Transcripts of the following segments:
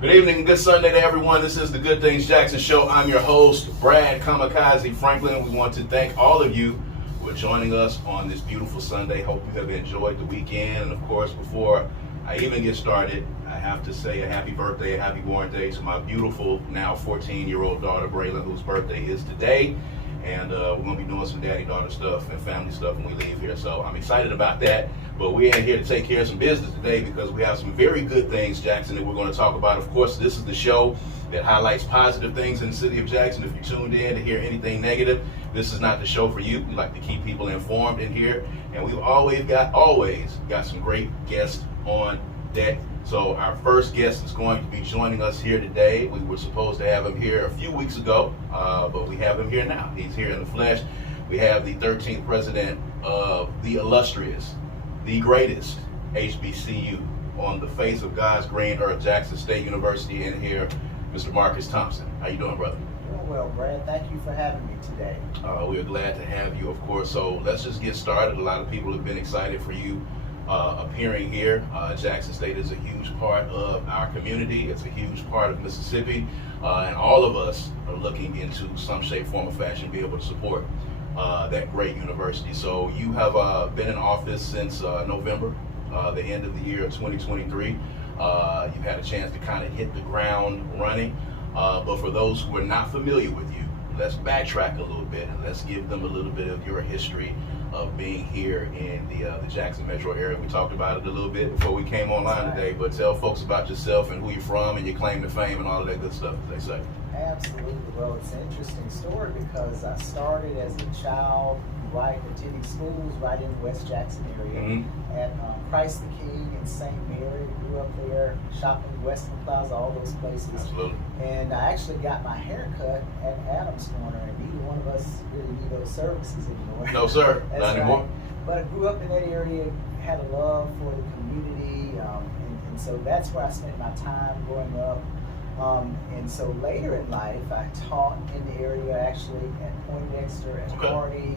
Good evening, good Sunday to everyone. This is the Good Things Jackson Show. I'm your host, Brad Kamikaze Franklin. We want to thank all of you for joining us on this beautiful Sunday. Hope you have enjoyed the weekend. And of course, before I even get started, I have to say a happy birthday, a happy born day to my beautiful, now 14-year-old daughter, Braylon, whose birthday is today. And we're going to be doing some daddy-daughter stuff and family stuff when we leave here. So I'm excited about that. But we ain't here to take care of some business today because we have some very good things, Jackson, that we're going to talk about. Of course, this is the show that highlights positive things in the city of Jackson. If you tuned in to hear anything negative, this is not the show for you. We like to keep people informed in here. And we've always got some great guests on deck. So our first guest is going to be joining us here today. We were supposed to have him here a few weeks ago, but we have him here now. He's here in the flesh. We have the 13th president of the illustrious, the greatest HBCU on the face of God's green earth, Jackson State University, in here, Mr. Marcus Thompson. How you doing, brother? Doing well, Brad. Thank you for having me today. We're glad to have you, of course. So let's just get started. A lot of people have been excited for you appearing here. Jackson State is a huge part of our community. It's a huge part of Mississippi, and all of us are looking into some shape, form, or fashion be able to support that great university. So you have been in office since November, the end of the year of 2023. You've had a chance to kind of hit the ground running, but for those who are not familiar with you, let's backtrack a little bit and let's give them a little bit of your history of being here in the Jackson metro area. We talked about it a little bit before we came online today, but tell folks about yourself and who you're from and your claim to fame and all of that good stuff, as they say. Absolutely. Well, it's an interesting story because I started as a child attending schools right in the West Jackson area at Christ the King and St. Mary. Grew up there, shopping Western Plaza, all those places. Absolutely. And I actually got my hair cut at Adams Corner, and neither one of us really need those services anymore. No, sir. That's not anymore. But I grew up in that area, had a love for the community, and so that's where I spent my time growing up. And so later in life, I taught in the area actually at Poindexter, at Hardy,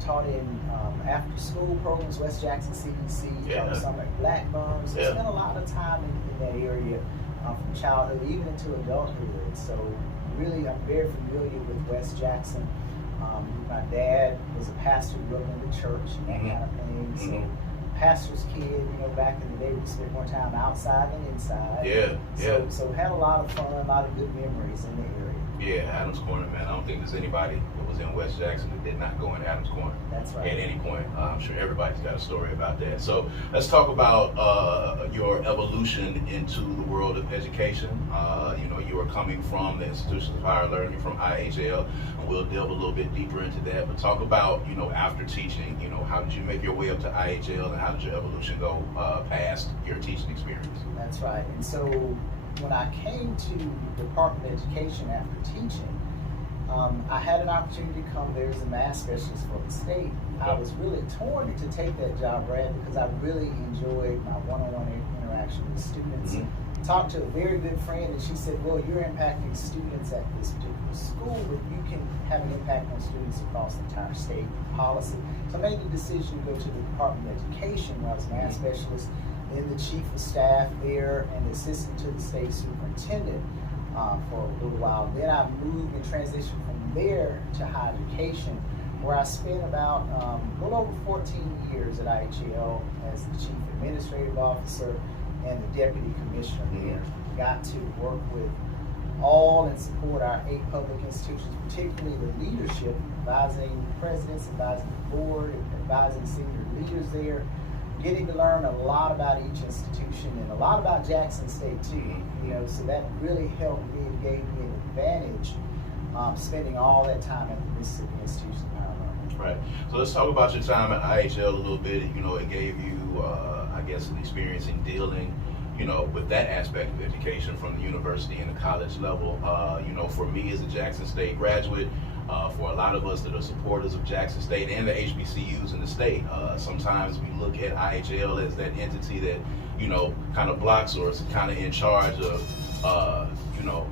taught in after-school programs, West Jackson CDC, taught some at Blackburn. So I spent a lot of time in that area from childhood even into adulthood. So really, I'm very familiar with West Jackson. My dad was a pastor, grew up in the church, that kind of thing. So pastor's kid, back in the day, we spent more time outside than inside. So had a lot of fun, a lot of good memories in the area. Yeah, Adams Corner, man. I don't think there's anybody that was in West Jackson that did not go in Adams Corner. That's right. At any point. I'm sure everybody's got a story about that. So let's talk about your evolution into the world of education. You are coming from the institutions of higher learning, from IHL, and we'll delve a little bit deeper into that. But talk about, after teaching, how did you make your way up to IHL, and how did your evolution go past your teaching experience? That's right. And so when I came to the Department of Education after teaching, I had an opportunity to come there as a math specialist for the state. I was really torn to take that job, Brad, because I really enjoyed my one-on-one interaction with students. Talked to a very good friend, and she said, well, you're impacting students at this particular school, but you can have an impact on students across the entire state policy. So I made the decision to go to the Department of Education, where I was a math specialist, then the chief of staff there, and the assistant to the state superintendent for a little while. Then I moved and transitioned from there to higher education, where I spent about a little over 14 years at IHL as the chief administrative officer and the deputy commissioner there. Got to work with all and support our 8 public institutions, particularly the leadership, advising presidents, advising the board, advising senior leaders there, getting to learn a lot about each institution and a lot about Jackson State too. So that really helped me and gave me an advantage spending all that time at the Mississippi Institution of Higher Learning. Right. So let's talk about your time at IHL a little bit. It gave you, I guess, an experience in dealing, with that aspect of education from the university and the college level. For me as a Jackson State graduate, for a lot of us that are supporters of Jackson State and the HBCUs in the state, sometimes we look at IHL as that entity that, kind of blocks or is kind of in charge of,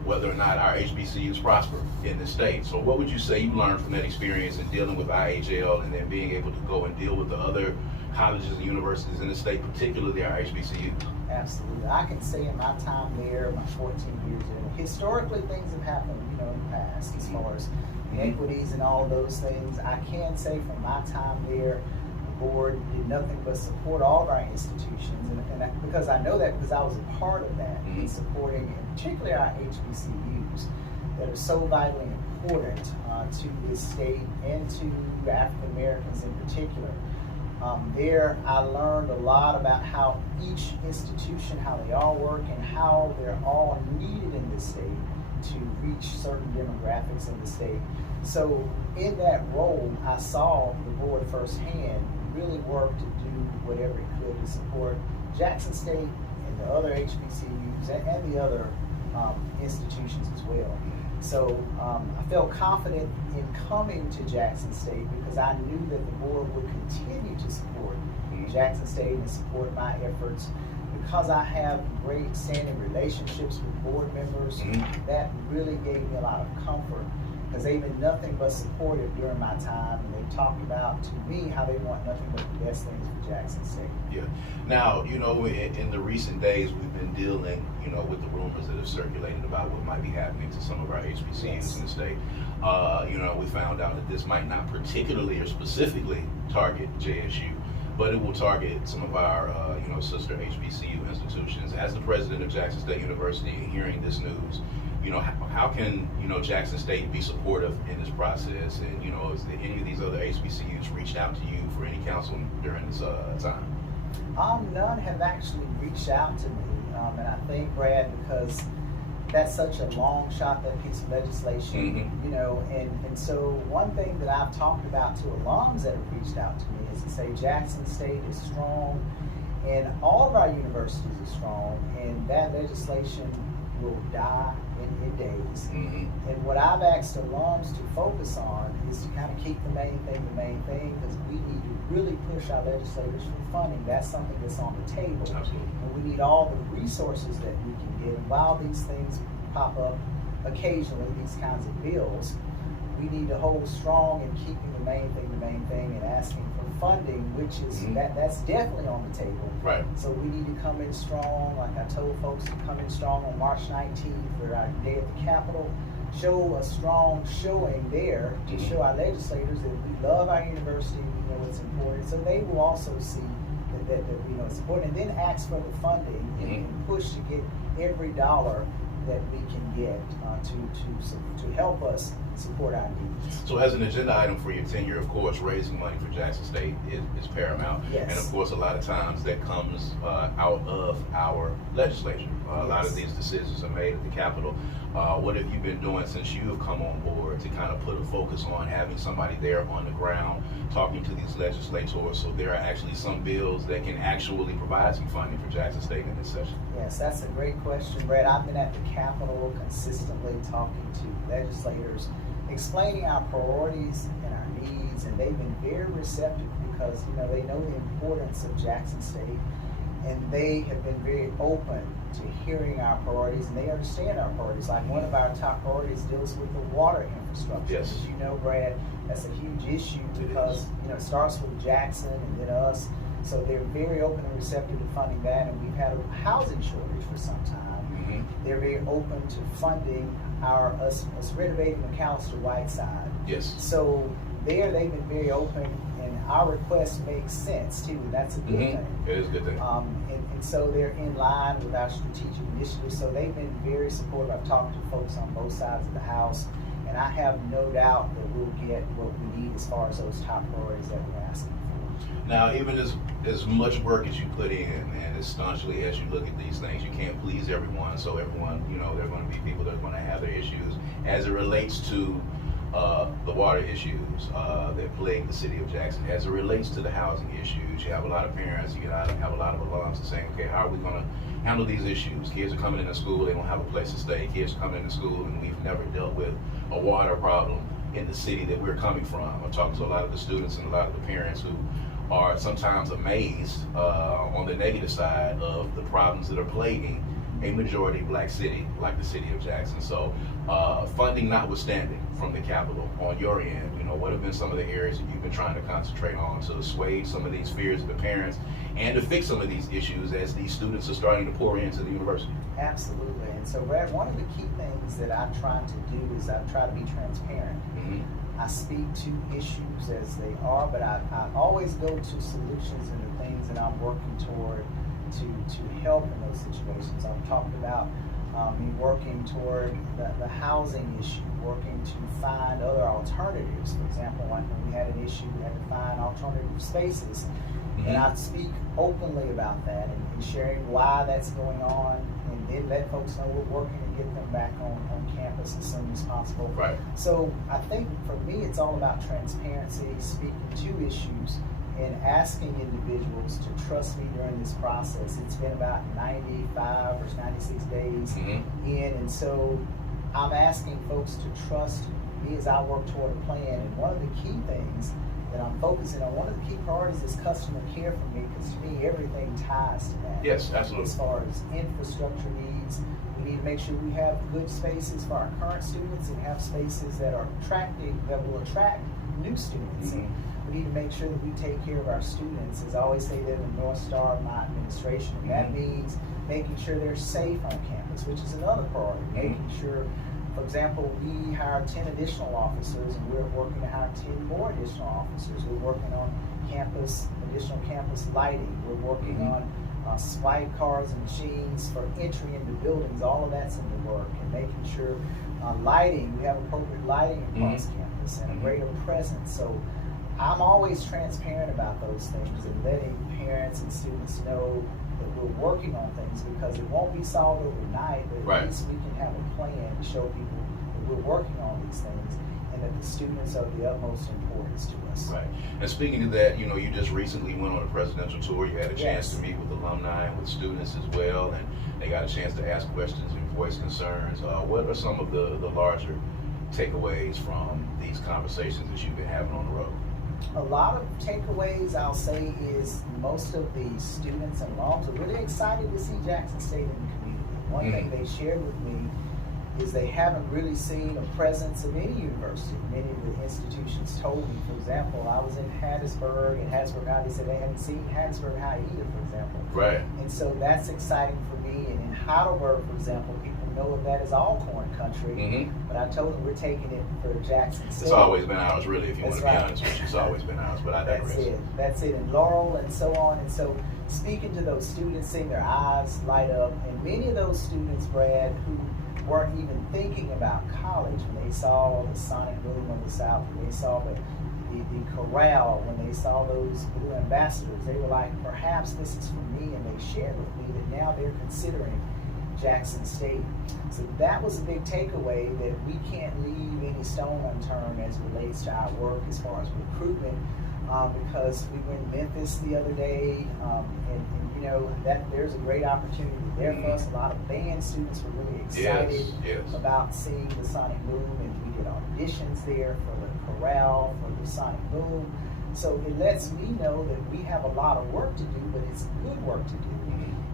whether or not our HBCUs prosper in the state. So what would you say you learned from that experience in dealing with IHL and then being able to go and deal with the other colleges and universities in the state, particularly our HBCUs. Absolutely. I can say in my time there, my 14 years in, historically things have happened, in the past as far as inequities and all those things. I can say from my time there, the board did nothing but support all of our institutions, and because I know that because I was a part of that in supporting, and particularly our HBCUs that are so vitally important to this state and to African Americans in particular. There I learned a lot about how each institution, how they all work, and how they're all needed in this state to reach certain demographics in the state. So in that role, I saw the board firsthand really work to do whatever it could to support Jackson State and the other HBCUs and the other institutions as well. So I felt confident in coming to Jackson State because I knew that the board would continue to support Jackson State and support my efforts. Because I have great standing relationships with board members, that really gave me a lot of comfort because they've been nothing but supportive during my time, and they've talked about to me how they want nothing but the best things for Jackson State. Yeah. Now, in the recent days, we've been dealing, with the rumors that have circulated about what might be happening to some of our HBCUs in the state. We found out that this might not particularly or specifically target JSU, but it will target some of our, sister HBCU institutions. As the president of Jackson State University, hearing this news, how can, Jackson State be supportive in this process? And, is there any of these other HBCUs reached out to you for any counsel during this time? None have actually reached out to me, and I think, Brad, because that's such a long shot, that piece of legislation, and so one thing that I've talked about to alums that have reached out to me is to say Jackson State is strong, and all of our universities are strong, and that legislation will die in days. And what I've asked alums to focus on is to kind of keep the main thing, because we need to really push our legislators for funding. That's something that's on the table. Absolutely. And we need all the resources that we can get. And while these things pop up occasionally, these kinds of bills, we need to hold strong in keeping the main thing and asking for funding, which is that's definitely on the table. Right. So we need to come in strong, like I told folks, to come in strong on March 19th for our day at the Capitol. Show a strong showing there to show our legislators that we love our university, we know it's important. So they will also see that we know it's important, and then ask for the funding and push to get every dollar that we can get to help us support our needs. So as an agenda item for your tenure, of course, raising money for Jackson State is paramount. Yes. And of course, a lot of times that comes out of our legislature. A lot of these decisions are made at the Capitol. What have you been doing since you have come on board to kind of put a focus on having somebody there on the ground talking to these legislators, so there are actually some bills that can actually provide some funding for Jackson State in this session? Yes, that's a great question, Brett. I've been at the Capitol consistently talking to legislators, explaining our priorities and our needs, and they've been very receptive because they know the importance of Jackson State, and they have been very open to hearing our priorities, and they understand our priorities. Like one of our top priorities deals with the water infrastructure. Yes. As you know, Brad, that's a huge issue because it starts with Jackson and then us. So they're very open and receptive to funding that, and we've had a housing shortage for some time. They're very open to funding us renovating McAllister Whiteside. Yes. So they've been very open, and our request makes sense too. And that's a good thing. It is a good thing. And so they're in line with our strategic initiatives. So they've been very supportive. I've talked to folks on both sides of the house, and I have no doubt that we'll get what we need as far as those top priorities that we're asking for. Now, even as much work as you put in and as staunchly as you look at these things, you can't please everyone. So everyone, there are going to be people that are going to have their issues as it relates to the water issues that plague the city of Jackson. As it relates to the housing issues, you have a lot of parents, you have a lot of alums saying, okay, how are we going to handle these issues? Kids are coming into school, they don't have a place to stay. Kids are coming into school, and we've never dealt with a water problem in the city that we're coming from. I'm talking to a lot of the students and a lot of the parents who are sometimes amazed on the negative side of the problems that are plaguing a majority black city like the city of Jackson. So funding notwithstanding from the Capitol, on your end, what have been some of the areas that you've been trying to concentrate on to assuage some of these fears of the parents and to fix some of these issues as these students are starting to pour into the university? Absolutely. And so, Brad, one of the key things that I'm trying to do is I try to be transparent. I speak to issues as they are, but I always go to solutions and the things that I'm working toward to help in those situations. I've talked about me working toward the housing issue, working to find other alternatives. For example, like when we had an issue, we had to find alternative spaces. And I speak openly about that and sharing why that's going on, and then let folks know we're working to get them back on campus as soon as possible. Right. So I think for me, it's all about transparency, speaking to issues, and asking individuals to trust me during this process. It's been about 95 or 96 days in, and so I'm asking folks to trust me as I work toward a plan. And one of the key things that I'm focusing on, one of the key priorities is customer care for me, because to me, everything ties to that. Yes, absolutely. As far as infrastructure needs, we need to make sure we have good spaces for our current students and have spaces that are that will attract new students. We need to make sure that we take care of our students. As I always say, they're the North Star of my administration, and that means making sure they're safe on campus, which is another priority. Making sure, for example, we hire 10 additional officers, and we're working to hire 10 more additional officers. We're working on additional campus lighting. We're working on spike cars and machines for entry into buildings. All of that's in the work, and making sure lighting, we have appropriate lighting across campus and a greater presence. So I'm always transparent about those things and letting parents and students know that we're working on things, because it won't be solved overnight, but at least we can have a plan to show people that we're working on these things and that the students are of the utmost importance to us. Right. And speaking of that, you just recently went on a presidential tour. You had a chance to meet with alumni and with students as well, and they got a chance to ask questions and voice concerns. What are some of the larger takeaways from these conversations that you've been having on the road? A lot of takeaways, I'll say, is most of the students and alums are really excited to see Jackson State in the community. One thing they shared with me is they haven't really seen a presence of any university. Many of the institutions told me, for example, I was in Hattiesburg, and Hattiesburg High, they said they hadn't seen Hattiesburg High either, for example. Right. And so that's exciting for me. And in Heidelberg, for example, people know of that as Alcorn country, but I told them we're taking it for Jackson State. It's always been ours, really, if you want to be honest with you. It's always been ours, but I digress. That's it. And Laurel and so on. And so speaking to those students, seeing their eyes light up, and many of those students, Brad, who weren't even thinking about college, when they saw the sonic boom on the South, when they saw the chorale, when they saw those blue ambassadors, they were like, perhaps this is for me, and they shared with me that now they're considering Jackson State. So that was a big takeaway, that we can't leave any stone unturned as it relates to our work as far as recruitment, because we were in Memphis the other day, and that there's a great opportunity there for us. A lot of band students were really excited about seeing the Sonic Boom, and we did auditions there for the chorale for the Sonic Boom. So it lets me know that we have a lot of work to do, but it's good work to do.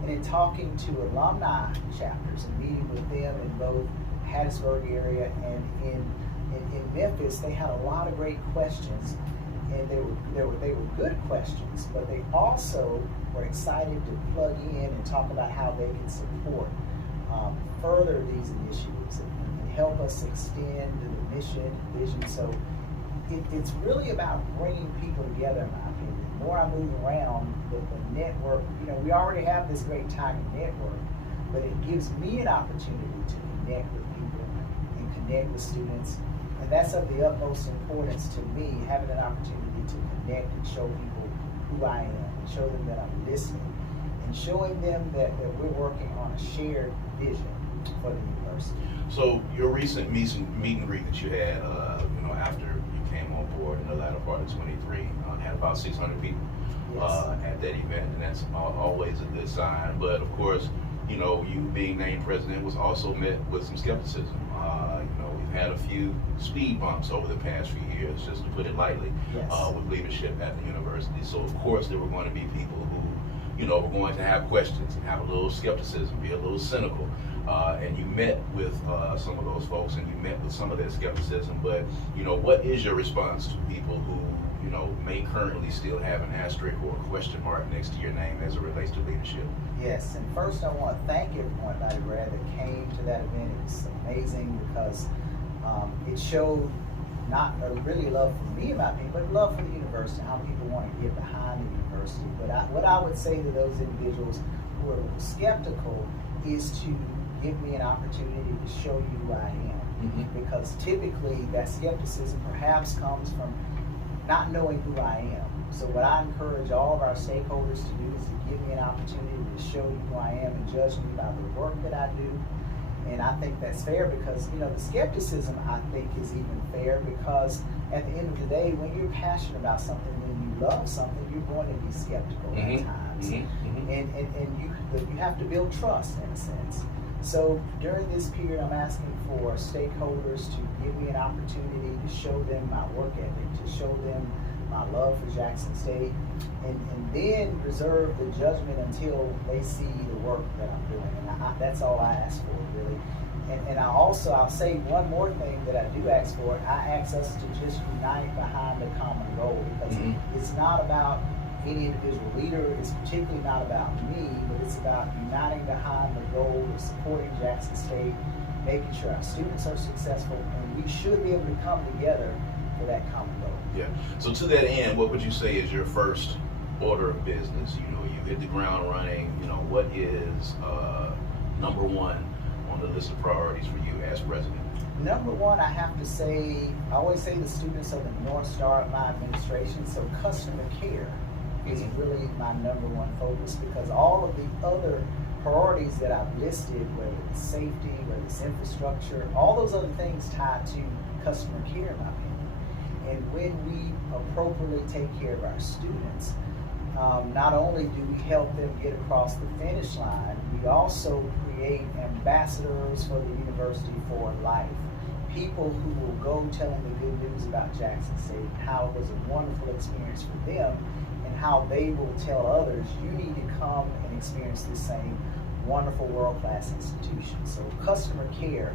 And in talking to alumni chapters and meeting with them in both Hattiesburg area and in Memphis, they had a lot of great questions, and they were good questions, but they also were excited to plug in and talk about how they can support further these initiatives and help us extend the mission and vision. So it's really about bringing people together, in my opinion. The more I move around, the network, we already have this great Tiger network, but it gives me an opportunity to connect with people and connect with students. And that's of the utmost importance to me, having an opportunity to connect and show people who I am, and show them that I'm listening, and showing them that we're working on a shared vision for the university. So your recent meet and greet that you had, after you came on board in the latter part of 23, had about 600 people at that event, and that's always a good sign. But of course, you being named president was also met with some skepticism. We've had a few speed bumps over the past few years, just to put it lightly, with leadership at the university. So of course there were going to be people who we're going to have questions and have a little skepticism, be a little cynical. And you met with some of those folks, and you met with some of that skepticism. But what is your response to people who may currently still have an asterisk or a question mark next to your name as it relates to leadership? Yes, and first I want to thank everyone, Dr. Brad, that came to that event. It was amazing because it showed not really love for me about me, but love for the university, how people want to get behind the university. But what I would say to those individuals who are a little skeptical is to give me an opportunity to show you who I am. Mm-hmm. Because typically that skepticism perhaps comes from not knowing who I am. So what I encourage all of our stakeholders to do is to give me an opportunity to show you who I am and judge me by the work that I do. And I think that's fair because, the skepticism, I think, is even fair because at the end of the day, when you're passionate about something, when you love something, you're going to be skeptical mm-hmm. at times. Mm-hmm. And you have to build trust in a sense. So during this period, I'm asking for stakeholders to give me an opportunity to show them my work ethic, to show them my love for Jackson State, and then reserve the judgment until they see the work that I'm doing. And that's all I ask for, really. And I'll say one more thing that I do ask for. I ask us to just unite behind a common goal because mm-hmm. it's not about any individual leader. It's particularly not about me, but it's about uniting behind the goal of supporting Jackson State, making sure our students are successful, and we should be able to come together for that common goal. Yeah. So to that end, what would you say is your first order of business? You hit the ground running. What is number one on the list of priorities for you as president? Number one, I have to say, I always say the students are the North Star of my administration, so customer care is really my number one focus because all of the other priorities that I've listed, whether it's safety, whether it's infrastructure, all those other things tie to customer care in my opinion. And when we appropriately take care of our students, not only do we help them get across the finish line, we also create ambassadors for the university for life. People who will go telling the good news about Jackson State, how it was a wonderful experience for them, and how they will tell others, you need to come and experience this same wonderful world-class institution. So customer care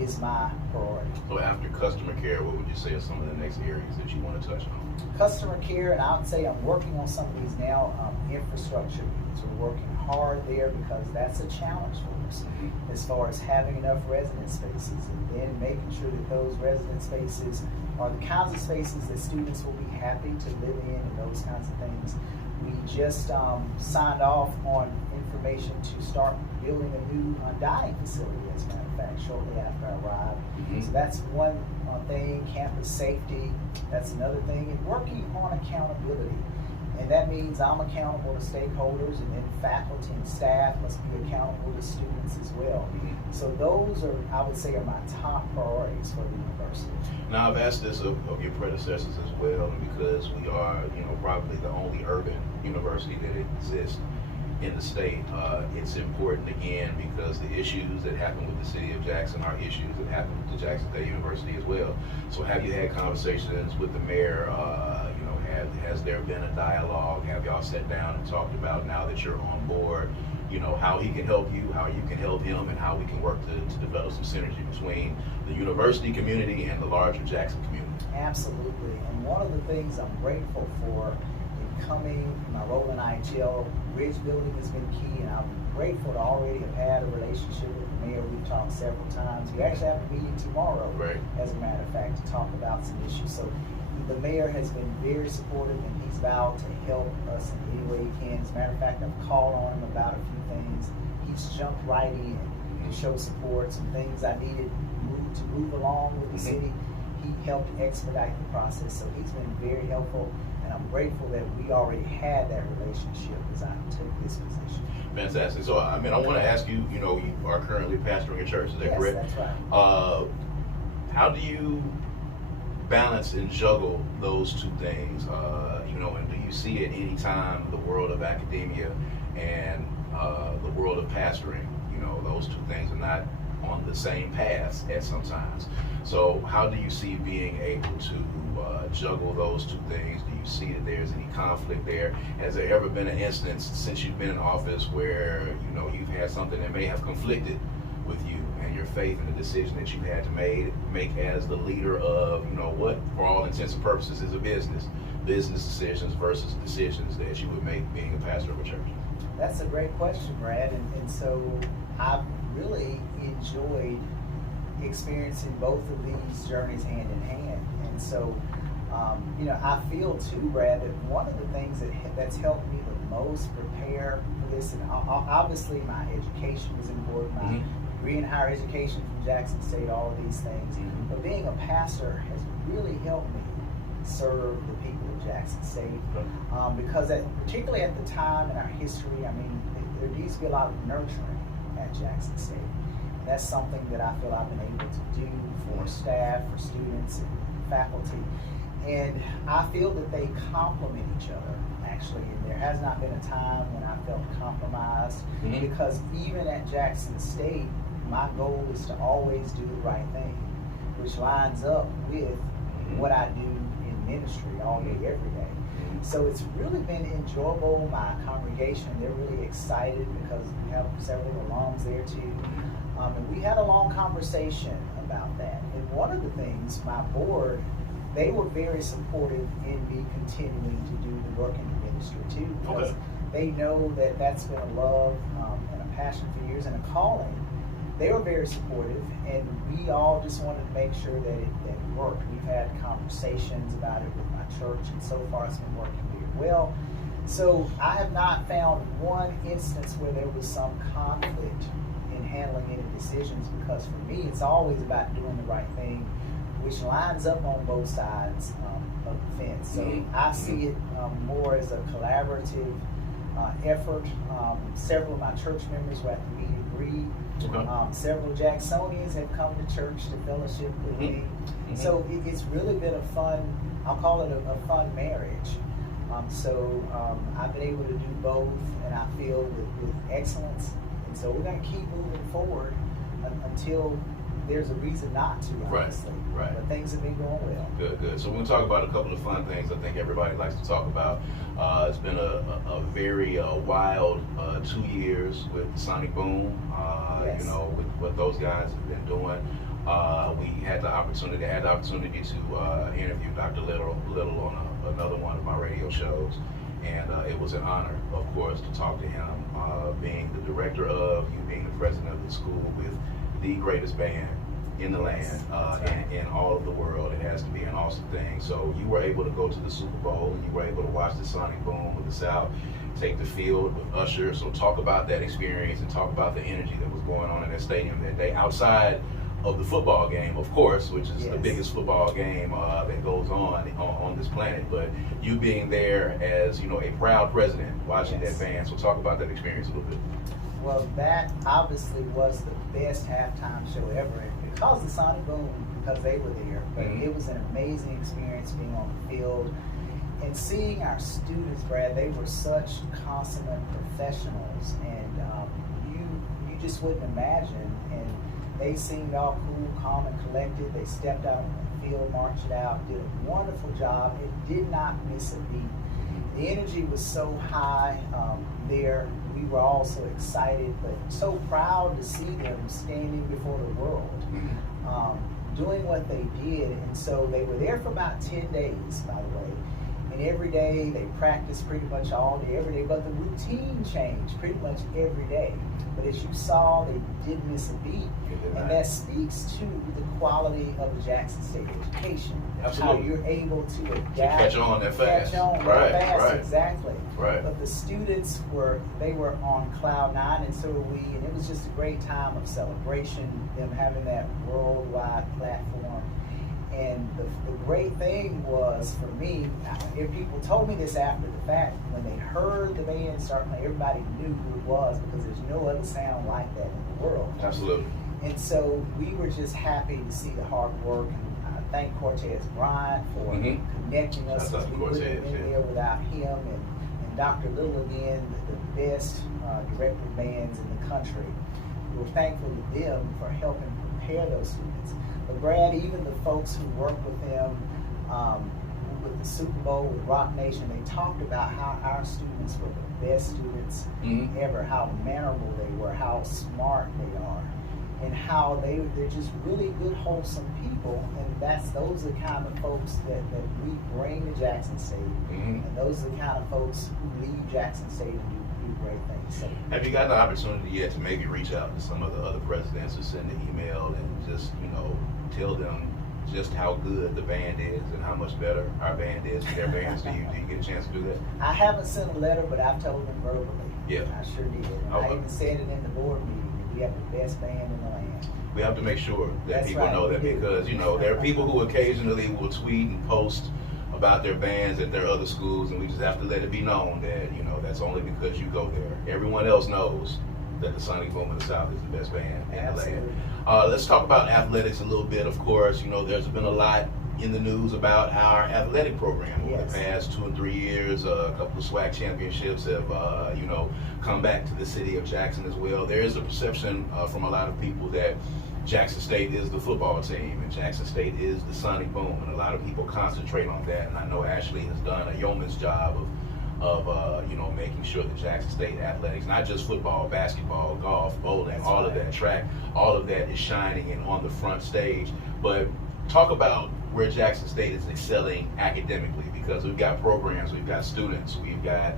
is my priority. So after customer care, what would you say are some of the next areas that you want to touch on? Customer care, and I would say I'm working on some of these now. Infrastructure, so we're working hard there because that's a challenge for us as far as having enough resident spaces and then making sure that those resident spaces are the kinds of spaces that students will be happy to live in and those kinds of things. We just signed off on information to start building a new dining facility, as a matter of fact, shortly after I arrived. Mm-hmm. So that's one thing. Campus safety, that's another thing. And working on accountability. And that means I'm accountable to stakeholders, and then faculty and staff must be accountable to students as well. Mm-hmm. So those are, I would say, are my top priorities for the university. Now, I've asked this of your predecessors as well, and because we are, probably the only urban university that exists in the state, it's important again because the issues that happen with the city of Jackson are issues that happen to Jackson State University as well. So have you had conversations with the mayor? Has there been a dialogue? Have y'all sat down and talked about, now that you're on board, how he can help you, how you can help him, and how we can work to develop some synergy between the university community and the larger Jackson community? Absolutely. And one of the things I'm grateful for in coming, my role in IHL, bridge building has been key, and I'm grateful to already have had a relationship with the mayor. We've talked several times. We actually have a meeting tomorrow, right, as a matter of fact, to talk about some issues. So the mayor has been very supportive, and he's vowed to help us in any way he can. As a matter of fact, I've called on him about a few things. He's jumped right in to show support. Some things I needed to move along with the city, he helped expedite the process. So he's been very helpful, and I'm grateful that we already had that relationship as I took this position. Fantastic. So, I want to ask you, you are currently pastoring a church, is that correct? Yes, that's right. How do you balance and juggle those two things, and do you see at any time the world of academia and the world of pastoring, those two things are not on the same path at sometimes. So how do you see being able to juggle those two things? Do you see that there's any conflict there? Has there ever been an instance since you've been in office where you've had something that may have conflicted with you and your faith in the decision that you had to make as the leader of what for all intents and purposes is a business decisions versus decisions that you would make being a pastor of a church? That's a great question, Brad. And so I've really enjoyed experiencing both of these journeys hand in hand. And so, I feel too, Brad, that one of the things that's helped me the most prepare for this, and obviously my education was important, my degree in higher education from Jackson State, all of these things. But being a pastor has really helped me serve the people of Jackson State, because particularly at the time in our history, there needs to be a lot of nurturing at Jackson State. And that's something that I feel I've been able to do for staff, for students, and faculty. And I feel that they complement each other, actually. And there has not been a time when I felt compromised, because even at Jackson State, my goal is to always do the right thing, which lines up with what I do in ministry all day, every day. So it's really been enjoyable. My congregation, they're really excited because we have several alums there too. And we had a long conversation about that. And one of the things, my board, they were very supportive in me continuing to do the work in the ministry too, because they know that that's been a love and a passion for years and a calling. They were very supportive, and we all just wanted to make sure that it worked. We've had conversations about it with my church, and so far it's been working very well. So I have not found one instance where there was some conflict in handling any decisions, because for me it's always about doing the right thing, which lines up on both sides of the fence. So I see it more as a collaborative effort. Several of my church members were at the meet and greet. Several Jacksonians have come to church to fellowship with me. So it's really been a fun, I'll call it a fun marriage. I've been able to do both, and I feel with excellence. And so we're going to keep moving forward until there's a reason not to, honestly. Right. But things have been going well. Good. So we're going to talk about a couple of fun things I think everybody likes to talk about. It's been a very wild 2 years with Sonic Boom, Yes. With what those guys have been doing. We had the opportunity to interview Dr. Little on another one of my radio shows. And it was an honor, of course, to talk to him, being the director of, you being the president of the school with the greatest band in the land, in all of the world. It has to be an awesome thing. So you were able to go to the Super Bowl, and you were able to watch the Sonic Boom with the South take the field with Usher. So talk about that experience and talk about the energy that was going on in that stadium that day, outside of the football game, of course, which is the biggest football game that goes on this planet. But you being there as a proud president watching that band. So talk about that experience a little bit. Well, that obviously was the best halftime show ever, because of Sonic Boom, because they were there. But it was an amazing experience being on the field and seeing our students, Brad. They were such consummate professionals, and you just wouldn't imagine. And they seemed all cool, calm, and collected. They stepped out on the field, marched it out, did a wonderful job. It did not miss a beat. The energy was so high there. We were all so excited, but so proud to see them standing before the world, doing what they did. And so they were there for about 10 days, by the way. And every day they practiced pretty much all day, every day, but the routine changed pretty much every day. But as you saw, they didn't miss a beat. And that speaks to the quality of the Jackson State education. Absolutely. How you're able to adapt. To catch on that fast. Catch on that fast, right. exactly. Right. But the students were on cloud nine, and so were we. And it was just a great time of celebration, them having that worldwide platform. And the great thing was, for me, if people told me this after the fact, when they heard the band start playing, everybody knew who it was, because there's no other sound like that in the world. Absolutely. And so we were just happy to see the hard work. And I thank Cortez Bryant for connecting us, because we wouldn't have been there without him. And Dr. Little, again, the best director of bands in the country. we're thankful to them for helping prepare those students. But Brad, even the folks who work with them, with the Super Bowl, with Rock Nation, they talked about how our students were the best students ever, how mannerable they were, how smart they are, and how they're just really good, wholesome people. And those are the kind of folks that we bring to Jackson State, and those are the kind of folks who leave Jackson State and do great things. So, have you got the opportunity yet to maybe reach out to some of the other presidents or send an email and just, tell them just how good the band is and how much better our band is than their bands? Do you get a chance to do that? I haven't sent a letter, but I've told them verbally. Yeah. I sure did. And I even said it in the board meeting that we have the best band in the land. We have to make sure that That's people right, know that, we do. because, there are people who occasionally will tweet and post about their bands at their other schools, and we just have to let it be known that, that's only because you go there. Everyone else knows that the Sonic Boom of the South is the best band in the land. Let's talk about athletics a little bit. Of course, there's been a lot in the news about our athletic program over the past 2 or 3 years. A couple of SWAC championships have, come back to the city of Jackson as well. There is a perception from a lot of people that Jackson State is the football team and Jackson State is the Sonic Boom, and a lot of people concentrate on that. And I know Ashley has done a yeoman's job of making sure that Jackson State athletics, not just football, basketball, golf, bowling, all of that, track, all of that is shining and on the front stage. But talk about where Jackson State is excelling academically, because we've got programs, we've got students, we've got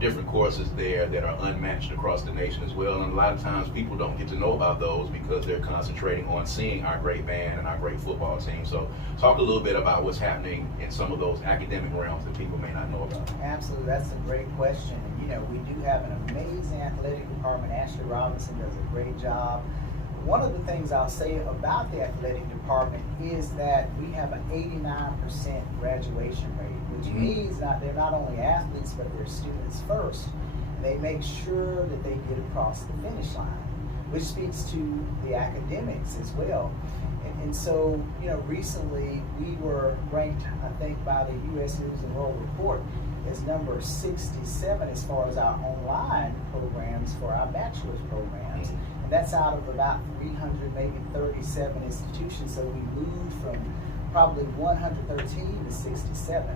different courses there that are unmatched across the nation as well. And a lot of times people don't get to know about those because they're concentrating on seeing our great band and our great football team. So talk a little bit about what's happening in some of those academic realms that people may not know about. Absolutely, that's a great question. We do have an amazing athletic department. Ashley Robinson does a great job. One of the things I'll say about the athletic department is that we have an 89% graduation rate, which means that they're not only athletes, but they're students first. And they make sure that they get across the finish line, which speaks to the academics as well. And so, recently we were ranked, I think, by the U.S. News and World Report as number 67 as far as our online programs for our bachelor's programs. And that's out of about 300, maybe 37 institutions. So we moved from probably 113 to 67.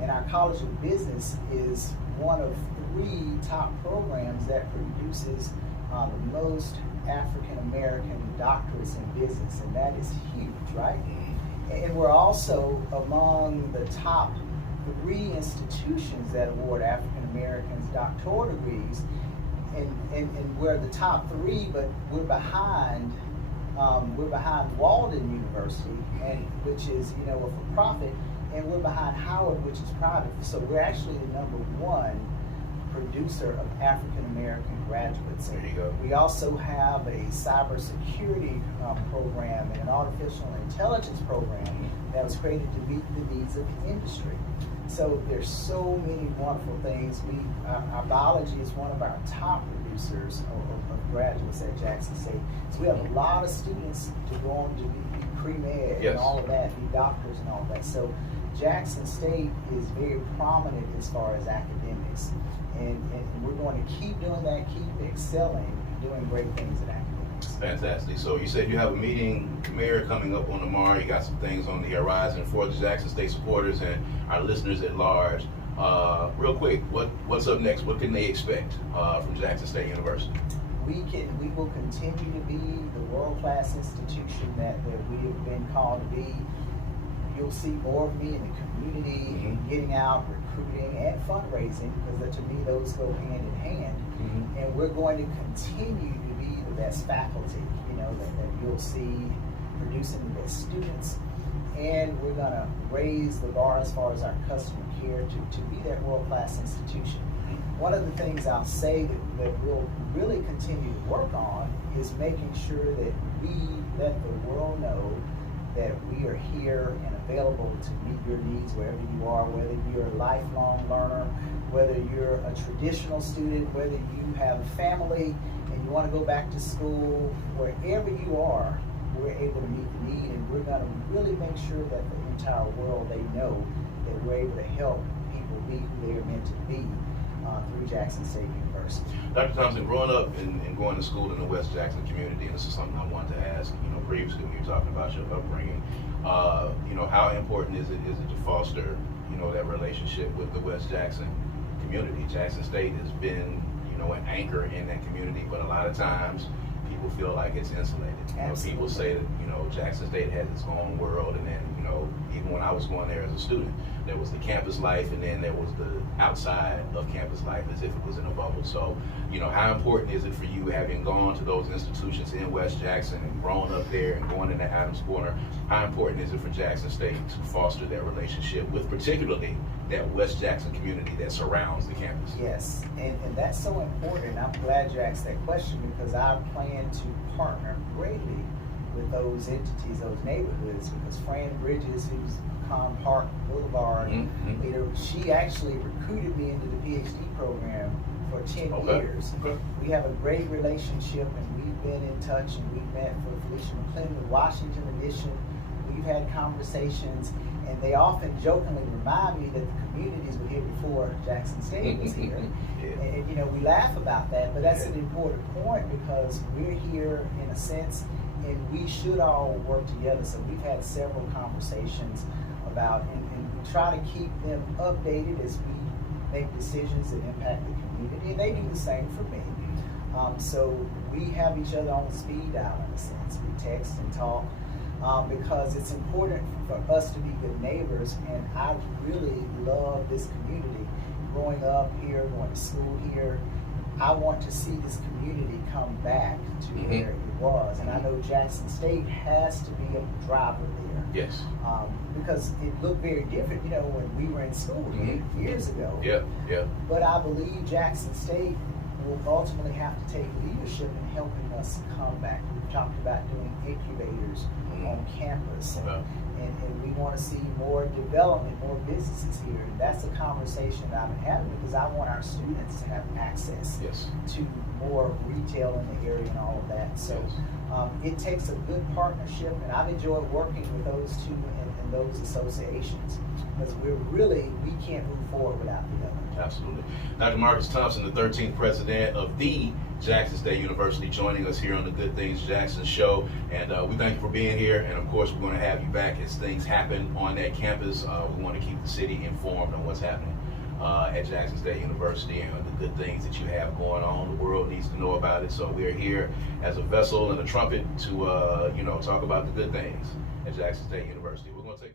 And our College of Business is one of 3 top programs that produces the most African American doctorates in business, and that is huge, right? And we're also among the top 3 institutions that award African Americans doctoral degrees, and we're the top 3, but we're behind Walden University, and which is a for-profit, and we're behind Howard, which is private. So we're actually the number 1 producer of African American graduates. There you go. We also have a cybersecurity program and an artificial intelligence program that was created to meet the needs of the industry. So there's so many wonderful things. Our biology is one of our top producers of graduates at Jackson State. So we have a lot of students to go on to be pre-med and all of that, be doctors and all of that. So Jackson State is very prominent as far as academics. And we're going to keep doing that, keep excelling, doing great things in academics. Fantastic. So you said you have a meeting, Mayor, coming up on tomorrow. You got some things on the horizon for the Jackson State supporters and our listeners at large. Real quick, what's up next? What can they expect from Jackson State University? We will continue to be the world-class institution that we have been called to be. You'll see more of me in the community, getting out, recruiting, and fundraising, because to me those go hand in hand. And we're going to continue to be the best faculty, that you'll see producing the best students. And we're going to raise the bar as far as our customer care to be that world-class institution. One of the things I'll say that we'll really continue to work on is making sure that we let the world know that we are here and available to meet your needs wherever you are, whether you're a lifelong learner, whether you're a traditional student, whether you have a family and you want to go back to school, wherever you are, we're able to meet the need, and we're going to really make sure that the entire world, they know that we're able to help people be who they're meant to be. through Jackson State University. Dr. Thompson, growing up and going to school in the West Jackson community, and this is something I wanted to ask, previously when you were talking about your upbringing, how important is it to foster, that relationship with the West Jackson community? Jackson State has been, an anchor in that community, but a lot of times people feel like it's insulated. People say that, Jackson State has its own world, and then, even when I was going there as a student, there was the campus life, and then there was the outside of campus life as if it was in a bubble. So, how important is it for you, having gone to those institutions in West Jackson and grown up there and going into Adams Corner, how important is it for Jackson State to foster that relationship with particularly that West Jackson community that surrounds the campus? Yes, and that's so important. I'm glad you asked that question, because I plan to partner greatly with those entities, those neighborhoods, because Fran Bridges, who's Con Park Boulevard leader, she actually recruited me into the PhD program for 10 years. We have a great relationship, and we've been in touch, and we've met for Felicia McClendon, the Washington edition. We've had conversations, and they often jokingly remind me that the communities were here before Jackson State was here. And we laugh about that, but that's an important point, because we're here in a sense, and we should all work together. So we've had several conversations about, and we try to keep them updated as we make decisions that impact the community, and they do the same for me. So we have each other on speed dial, in a sense. We text and talk, because it's important for us to be good neighbors, and I really love this community. Growing up here, going to school here, I want to see this community come back to where it was, and I know Jackson State has to be a driver there. Yes. Because it looked very different, when we were in school years ago. Yeah. But I believe Jackson State will ultimately have to take leadership in helping us come back. We've talked about doing incubators on campus, and we want to see more development, more businesses here. And that's a conversation that I've been having, because I want our students to have access to more retail in the area and all of that. So it takes a good partnership, and I've enjoyed working with those two and those associations, because we can't move forward without the other. Absolutely. Dr. Marcus Thompson, the 13th president of the Jackson State University, joining us here on the Good Things Jackson show. And we thank you for being here. And of course, we're going to have you back as things happen on that campus. We want to keep the city informed on what's happening at Jackson State University and the good things that you have going on. The world needs to know about it. So we're here as a vessel and a trumpet to, talk about the good things at Jackson State University. We're going to take